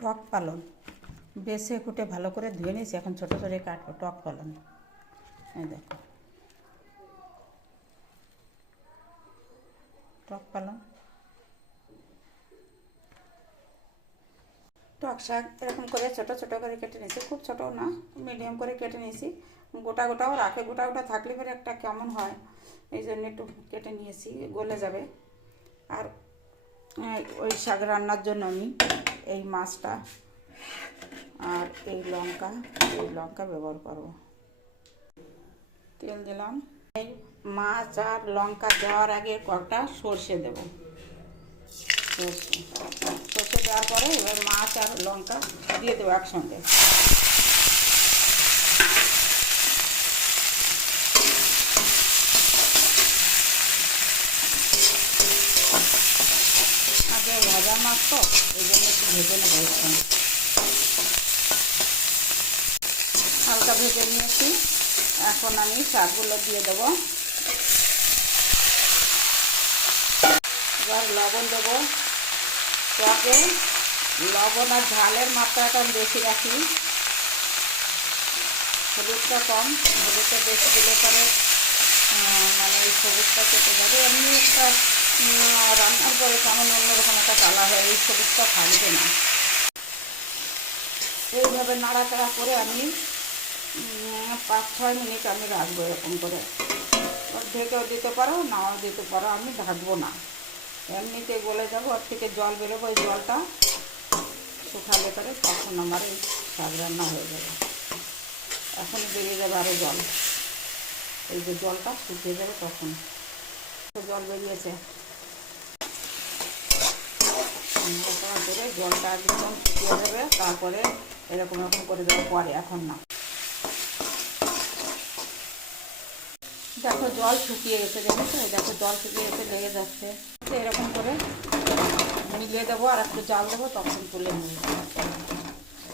টক পালন। বেছে কুটে ভালো করে ধুয়ে নিয়েছি, এখন ছোটো ছোটো কাটবো, টক পালন। এই দেখো। টক পালন। টক শাক এরকম করে ছোটো ছোটো করে কেটে নিয়েছি, খুব ছোটো না, মিডিয়াম করে কেটে নিয়েছি। গোটা গোটাও রাখে, গোটা গোটা থাকলে পরে একটা কেমন হয়, এই জন্য একটু কেটে নিয়েছি, গলে যাবে। আর ওই শাক রান্নার জন্য আমি এই মাছটা আর এই লঙ্কা এই লঙ্কা ব্যবহার করব। তেল দিলাম। এই মাছ আর লঙ্কা দেওয়ার আগে কটা সর্ষে দেব। সর্ষে। সর্ষে দেওয়ার পরে এবার মাছ আর লঙ্কা দিয়ে দেবো একসঙ্গে আগে ভাজা মাছ তো এই জন্য একটু ভেজে নেব হালকা ভেজে নিয়েছি। এখন আমি শাকগুলো দিয়ে দেবো। এবার লবণ দেবো। টকে লবণ আর ঝালের মাত্রাটা বেশি রাখি। হলুদটা কম, হলুদটা বেশি দিলে পরে মানে সবুজটা কেটে যাবে। এমনি একটা রান্নার পরে কেমন অন্যরকম একটা কালার হয়, এই সবুজটা থাকবে না। এইভাবে নাড়াচাড়া করে আমি পাঁচ, ছয় মিনিট আমি রাখব এরকম করে। ঢেকেও দিতে পারো, নাও দিতে পারো, আমি ঢাকবো না। এমনিতে গলে যাব, ওর থেকে জল বেরোবো ওই জলটা শুকালে করে তখন আমার এই শাক রান্না হয়ে যাবে। এখন বেরিয়ে যাবে আরও জল। এই যে জলটা শুকিয়ে যাবে তখন। জল বেরিয়েছে। নাড়াচাড়া করে জলটা একদম শুকিয়ে দেবে তারপরে এরকম এরকম করে দেবো পরে এখন না দেখো জল শুকিয়ে গেছে, দেখেছ? দেখো জল শুকিয়ে গেছে, লেগে যাচ্ছে। এরকম করে মিলিয়ে দেবো, আর একটু জাল দেবো, তখন তুলে নেব।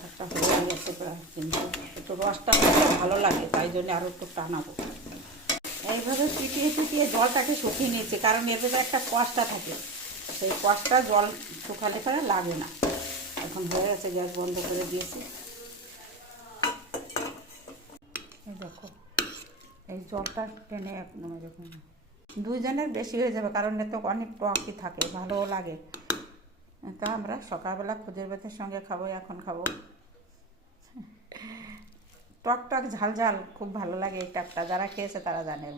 একটা হয়ে গেছে প্রায় কিন্তু। একটু রসটা ভালো লাগে, তাই জন্য আরও একটু টানাবো। এইভাবে ফুটিয়ে ফুটিয়ে জলটাকে শুকিয়ে নিয়েছে, কারণ ভেতরে একটা কষ্টা থাকে। সেই কষ্টা জল শুকালে পরে, লাগে না। এখন হয়ে গেছে, গ্যাস বন্ধ করে দিয়েছি। দেখো, এই জলটা টেনে একদম এরকম। দুইজনের বেশি হয়ে যাবে, কারণ এতে অনেক টকই থাকে, ভালোও লাগে। তা আমরা সকালবেলা খুদের ভাতের সঙ্গে খাব, এখন খাব। টক টক ঝাল ঝাল, খুব ভালো লাগে এই টাকটা যারা খেয়েছে তারা জানে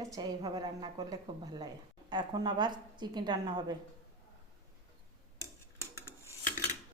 আছে এইভাবে রান্না করলে খুব ভালো লাগে। এখন আবার চিকেন রান্না হবে।